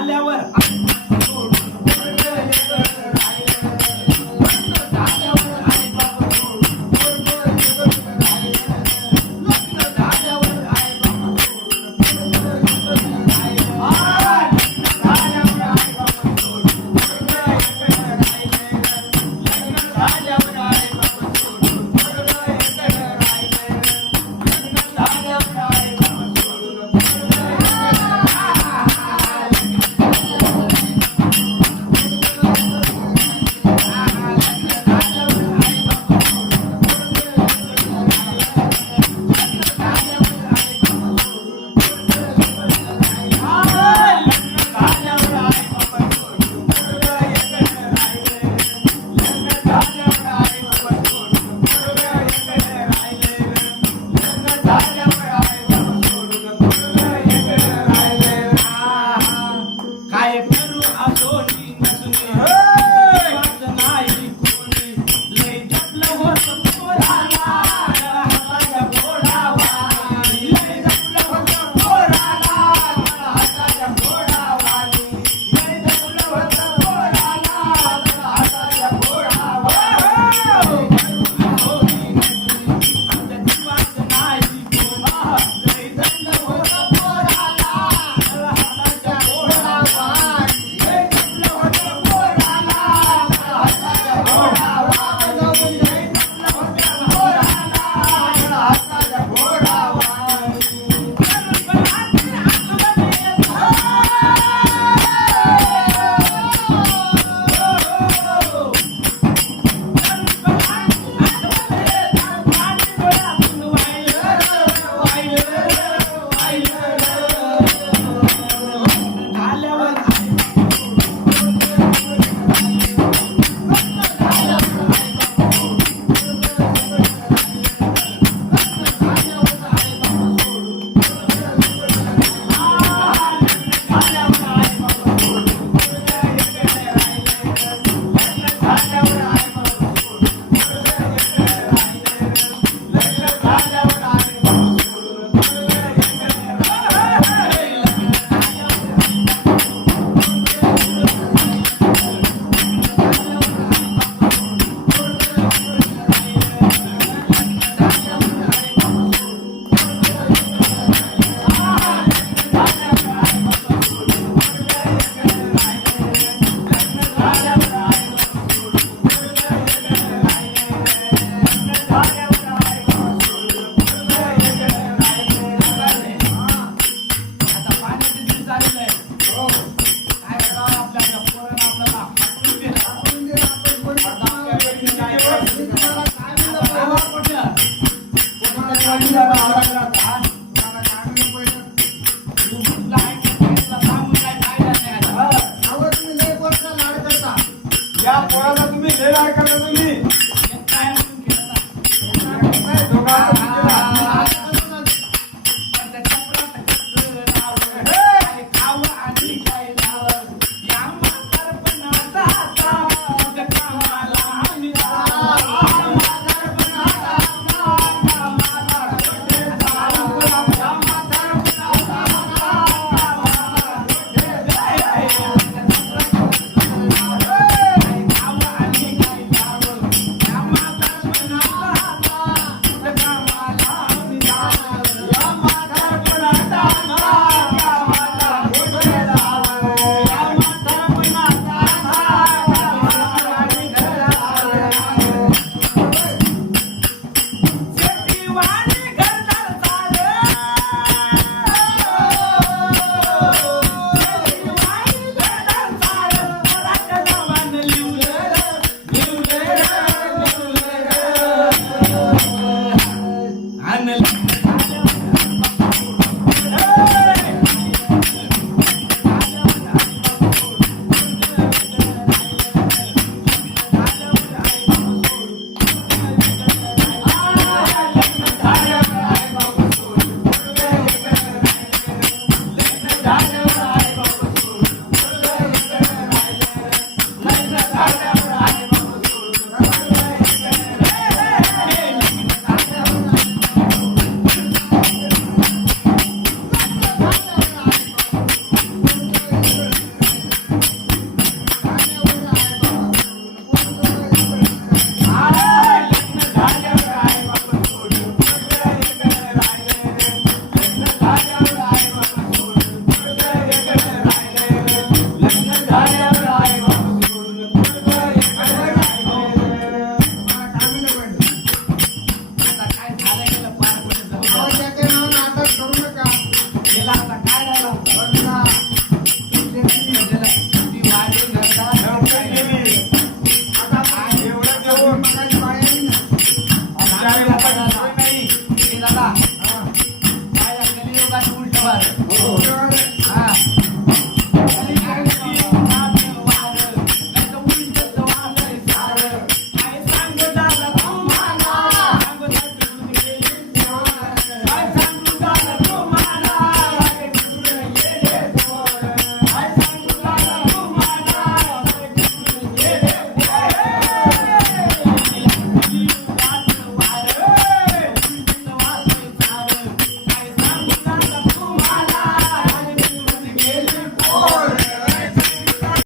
आल्यावर आता Thank you.